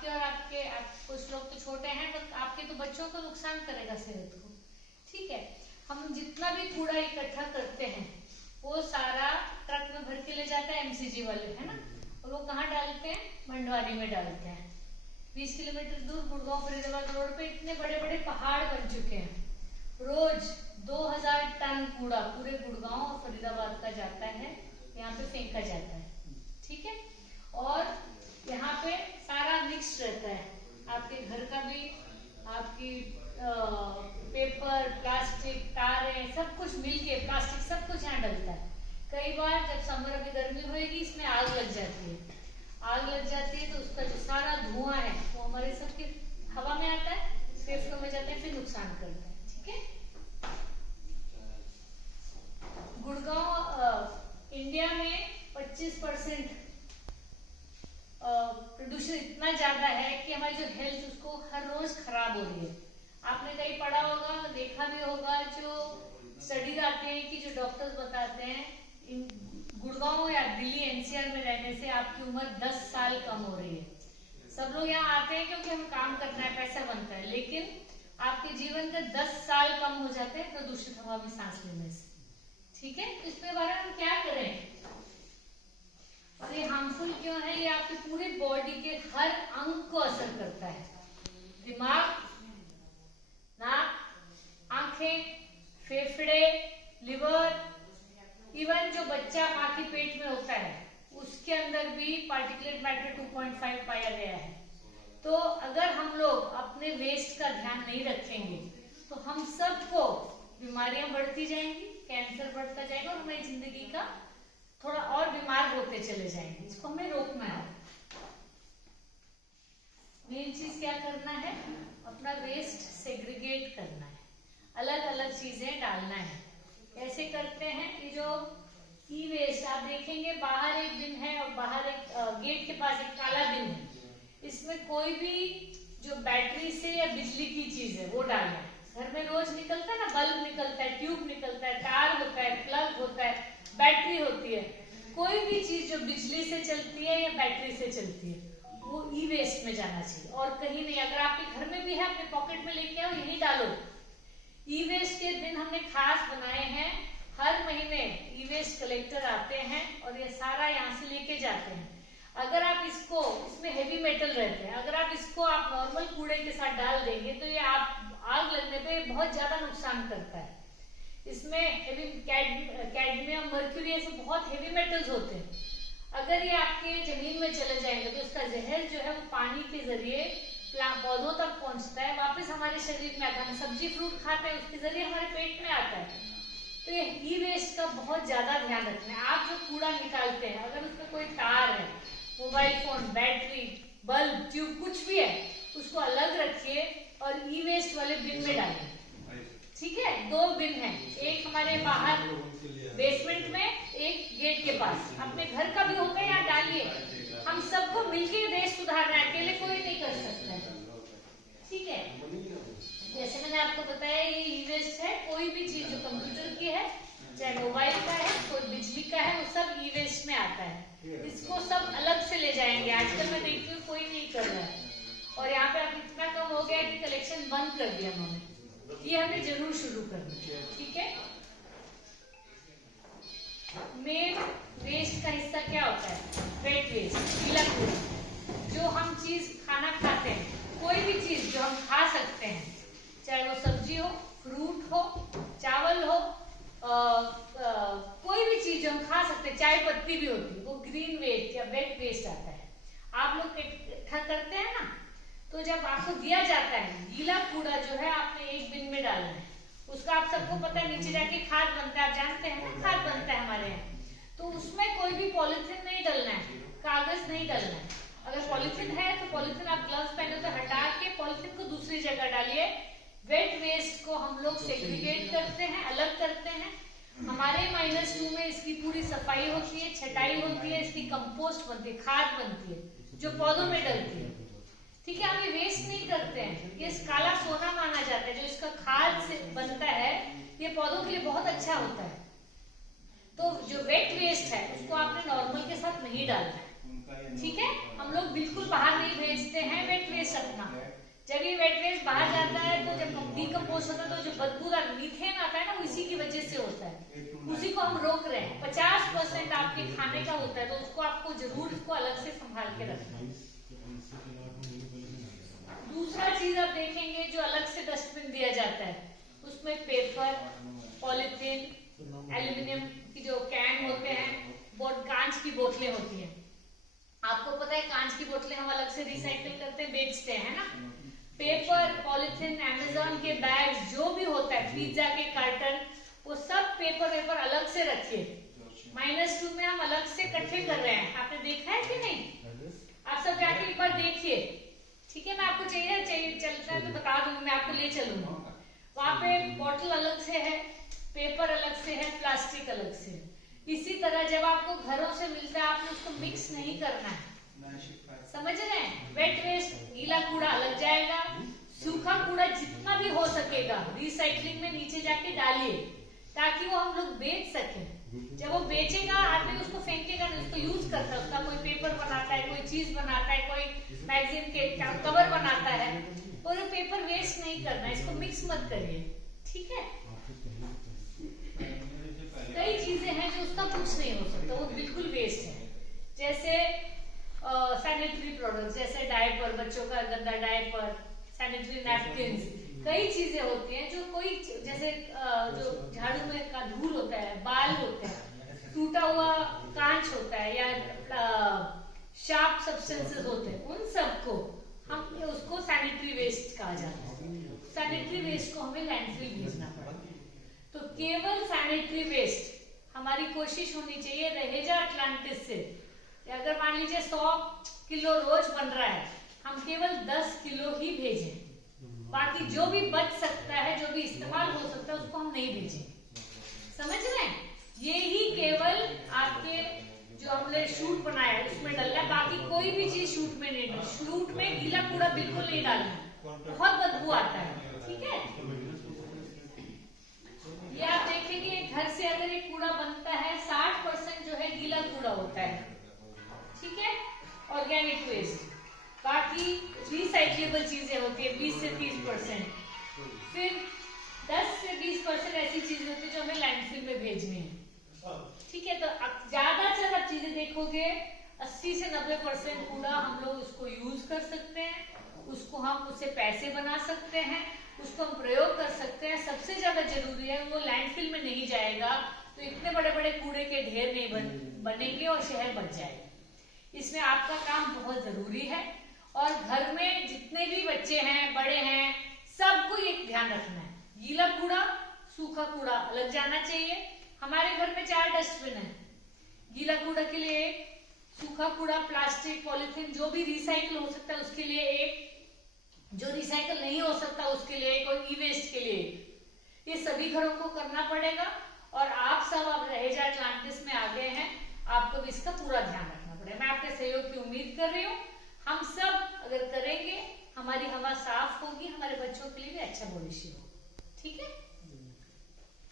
आपके और आपके कुछ लोग तो छोटे हैं, तो आपके तो बच्चों को नुकसान करेगा सेहत को। ठीक है, हम जितना भी कूड़ा इकट्ठा करते हैं वो सारा ट्रक में भर के ले जाता है एमसीजी वाले, है ना, और वो कहाँ डालते हैं, मंडवारी में डालते हैं। 20 किलोमीटर दूर गुड़गांव फरीदाबाद रोड पे इतने बड़े बड़े पहाड़ बन चुके हैं, रोज 2000 टन कूड़ा पूरे गुड़गांव और फरीदाबाद का जाता है, यहाँ पे फेंका जाता है। ठीक है, और यहाँ पे सारा मिक्स रहता है, आपके घर का भी, आपकी पेपर, प्लास्टिक, तारें, सब कुछ मिलके, प्लास्टिक सब कुछ यहाँ डलता है। कई बार जब समर अभी गर्मी होएगी, इसमें आग लग जाती है, आग लग जाती है तो उसका जो सारा धुआं है वो हमारे सबके हवा में आता है, फेफड़ों में जाता है, फिर नुकसान करता है। ठीक है, गुड़गांव इंडिया में 25% प्रदूषण इतना ज्यादा है कि हमारी जो हेल्थ उसको हर रोज खराब हो रही है। आपने कहीं पढ़ा होगा, देखा भी होगा, जो स्टडीज आते हैं कि जो डॉक्टर्स बताते हैं गुड़गांव या दिल्ली एनसीआर में रहने से आपकी उम्र 10 साल कम हो रही है। सब लोग यहाँ आते हैं क्योंकि हम काम करना है, पैसा बनता है, लेकिन आपके जीवन के 10 साल कम हो जाते हैं प्रदूषित हवा में सांस लेने से। ठीक है, इसके बारे में हम क्या करें और ये हार्मफुल क्यों है, ये आपके पूरे बॉडी के हर अंग को असर करता है, दिमाग, नाक, आंखें, फेफड़े, लिवर, इवन जो बच्चा माँ के पेट में होता है उसके अंदर भी पार्टिकुलेट मैटर 2.5 पाया गया है। तो अगर हम लोग अपने वेस्ट का ध्यान नहीं रखेंगे तो हम सबको बीमारियां बढ़ती जाएंगी, कैंसर बढ़ता जाएगा और हमारी जिंदगी का थोड़ा और बीमार होते चले जाएंगे। इसको हमें रोकना है। मेन चीज क्या करना है, अपना वेस्ट सेग्रीगेट करना है, अलग अलग चीजें डालना है। कैसे करते हैं, ये जो ई वेस्ट आप देखेंगे, बाहर एक बिन है और बाहर एक गेट के पास एक काला बिन है, इसमें कोई भी जो बैटरी से या बिजली की चीज है वो डालना है। घर में रोज निकलता है ना, बल्ब निकलता है, ट्यूब निकलता है, तार होता है, प्लग होता है, बैटरी होती है, कोई भी चीज जो बिजली से चलती है या बैटरी से चलती है वो ई वेस्ट में जाना चाहिए और कहीं नहीं। अगर आपके घर में भी है, अपने पॉकेट में लेके आओ, यही डालो। ई वेस्ट के दिन हमने खास बनाए हैं, हर महीने ई वेस्ट कलेक्टर आते हैं और ये सारा यहाँ से लेके जाते हैं। अगर आप इसको, इसमें हेवी मेटल रहते हैं, अगर आप इसको आप नॉर्मल कूड़े के साथ डाल देंगे तो ये आप आग लगने पे बहुत ज्यादा नुकसान करता है। इसमें हेवी कैडमियम, मर्क्यूरी, ऐसे बहुत हेवी मेटल्स होते हैं। अगर ये आपके जमीन में चले जाएंगे तो उसका जहर जो है वो पानी के जरिए पौधों तक पहुंचता है, वापस हमारे शरीर में आता है, सब्जी फ्रूट खाते हैं उसके जरिए हमारे पेट में आता है। तो ये ई वेस्ट का बहुत ज्यादा ध्यान रखना है। आप जो कूड़ा निकालते हैं, अगर उसमें कोई तार है, mobile phone, battery, bulb, tube, कुछ भी है, उसको अलग रखिए और ई वेस्ट वाले बिन में डालिए। ठीक है, 2 बिन है, एक हमारे बाहर बेसमेंट में, एक गेट के पास। अपने घर का भी होता है, यहाँ डालिए। हम सबको मिलकर देश सुधारना है, अकेले कोई नहीं कर सकता है। ठीक है, जैसे मैंने आपको बताया ये ई वेस्ट है, कोई भी चीज जो कंप्यूटर की है, चाहे मोबाइल का है, कोई बिजली का है, वो सब ई वेस्ट में आता है। इसको सब अलग से ले जाएंगे। आजकल मैं देखती हूँ कोई नहीं कर रहा है और यहाँ पे अब इतना कम हो गया कि कलेक्शन बंद कर दिया उन्होंने। ये हमें जरूर शुरू करना है। ठीक है, मेन वेस्ट का हिस्सा क्या होता है, वेट वेस्ट, गीला कूड़ा। जो हम चीज खाना खाते हैं, कोई भी चीज जो हम खा सकते हैं, चाहे वो सब्जी हो, फ्रूट हो, चावल हो, कोई भी चीज जो हम खा सकते हैं, चाय पत्ती भी होती है, वो ग्रीन वेस्ट या वेट वेस्ट आता है। आप लोग इकट्ठा करते हैं ना, तो जब आपको दिया जाता है, गीला कूड़ा जो है आपने एक बिन में डालना है। उसका आप सबको पता है, नीचे जाके खाद बनता है, आप जानते हैं ना, खाद बनता है हमारे यहाँ। तो उसमें कोई भी पॉलिथीन नहीं डलना है, कागज नहीं डलना है। अगर पॉलिथीन है तो पॉलिथीन आप ग्लव्स पहने तो हटा के पॉलिथीन को दूसरी जगह डालिए। वेट वेस्ट को हम लोग सेग्रीगेट करते हैं, अलग करते हैं। हमारे -2 में इसकी पूरी सफाई होती है, छटाई होती है, इसकी कंपोस्ट बनती है, खाद बनती है जो पौधों में डलती है। ठीक है, हम ये वेस्ट नहीं करते हैं, ये काला सोना माना जाता है। जो इसका खाद से बनता है ये पौधों के लिए बहुत अच्छा होता है। तो जो वेट वेस्ट है उसको आपने नॉर्मल के साथ नहीं डालना है। ठीक है, हम लोग बिल्कुल बाहर नहीं भेजते हैं वेट वेस्ट अपना। जब ये वेट वेस्ट बाहर जाता है तो जब डिकम्पोज होता है तो जो बदबूदार मीथेन आता है ना, उसी की वजह से होता है, उसी को हम रोक रहे हैं। 50% आपके खाने का होता है, तो उसको आपको जरूर इसको अलग से संभाल के रखना है। दूसरा चीज आप देखेंगे जो अलग से डस्टबिन दिया जाता है, उसमें पेपर, पॉलिथीन, एल्यूमिनियम की जो कैन होते हैं, कांच की बोतलें होती हैं। आपको पता है कांच की बोतलें हम अलग से रिसाइकिल करते हैं, बेचते हैं ना। पेपर, पॉलिथीन, अमेज़न के बैग्स, जो भी होता है, पिज्जा के कार्टन, वो सब पेपर अलग से रखिए। -2 में हम अलग से इकट्ठे कर रहे हैं, आपने देखा है कि नहीं? आप सब जाके एक बार देखिए, ठीक है। मैं आपको चाहिए चलता है तो बता दूंगी, मैं आपको ले चलूंगा। वहां पे बॉटल अलग से है, पेपर अलग से है, प्लास्टिक अलग से है। इसी तरह जब आपको घरों से मिलता है, आपने उसको मिक्स नहीं करना है, समझ रहे हैं? वेट वेस्ट, गीला कूड़ा अलग जाएगा, सूखा कूड़ा जितना भी हो सकेगा रिसाइकलिंग में नीचे जाके डालिए, ताकि वो हम लोग बेच सकें। जब वो बेचेगा, आदमी उसको फेंकेगा नहीं, उसको यूज करता है, उसका कोई पेपर बनाता है, कोई चीज बनाता है, कोई मैगजीन के कवर बनाता है, और ये पेपर वेस्ट नहीं करना, इसको मिक्स मत करिए, ठीक है। कई चीजें हैं जो उसका कुछ नहीं हो सकता, वो बिल्कुल वेस्ट है। जैसे सैनिटरी प्रोडक्ट्स, जैसे डायपर, बच्चों का गंदा डायपर, सैनिटरी नैपकिन्स, कई चीजें होती हैं जो कोई, जैसे जो झाड़ू में का धूल होता है, बाल होते हैं, टूटा हुआ कांच होता है, या शार्प सब्सटेंसेस होते हैं, उन सबको हम उसको सैनिटरी वेस्ट कहा जाता है। सैनिटरी वेस्ट को हमें लैंडफिल भेजना पड़ेगा। तो केवल सैनिटरी वेस्ट हमारी कोशिश होनी चाहिए रहेजा अटलांटिस से, अगर मान लीजिए 100 किलो रोज बन रहा है, हम केवल 10 किलो ही भेजें, बाकी जो भी बच सकता है, जो भी इस्तेमाल हो सकता है, उसको हम नहीं भेजें। समझ रहे हैं? ये ही केवल आपके जो हमने शूट बनाया है उसमें डालना, बाकी कोई भी चीज शूट में नहीं डालना। शूट में गीला कूड़ा बिल्कुल नहीं डालना, बहुत बदबू आता है, ठीक है। ये आप देखेंगे घर से अगर ये कूड़ा बनता है, 60% जो है गीला कूड़ा होता है, ठीक है, ऑर्गेनिक वेस्ट। बाकी रिसाइक्लेबल चीजें होती है 20 से 30%, फिर 10 से 20% ऐसी चीजें होती है जो हमें लैंडफिल में भेजनी है, ठीक है। तो ज्यादातर आप चीजें देखोगे 80 से 90% कूड़ा हम लोग उसको यूज कर सकते हैं, उसको हम उससे पैसे बना सकते हैं, उसको हम प्रयोग कर सकते हैं। सबसे ज्यादा जरूरी है वो लैंडफिल में नहीं जाएगा, तो इतने बड़े बड़े कूड़े के ढेर नहीं बनेंगे और शहर बच जाएगा। इसमें आपका काम बहुत जरूरी है, और घर में जितने भी बच्चे हैं, बड़े हैं, सबको ये ध्यान रखना है, गीला कूड़ा, सूखा कूड़ा अलग जाना चाहिए। हमारे घर में 4 डस्टबिन है, गीला कूड़ा के लिए एक, सूखा कूड़ा, प्लास्टिक, पॉलिथीन, जो भी रिसाइकिल हो सकता है उसके लिए एक, जो रिसाइकिल नहीं हो सकता उसके लिए एक, और ई वेस्ट के लिए एक। ये सभी घरों को करना पड़ेगा, और आप सब अब रहेजा अटलांटिस में आ गए हैं, आपको भी इसका पूरा ध्यान रखना पड़ेगा। मैं आपके सहयोग की उम्मीद कर रही हूँ। हम सब अगर करेंगे, हमारी हवा साफ होगी, हमारे बच्चों के लिए भी अच्छा भविष्य होगा, ठीक है।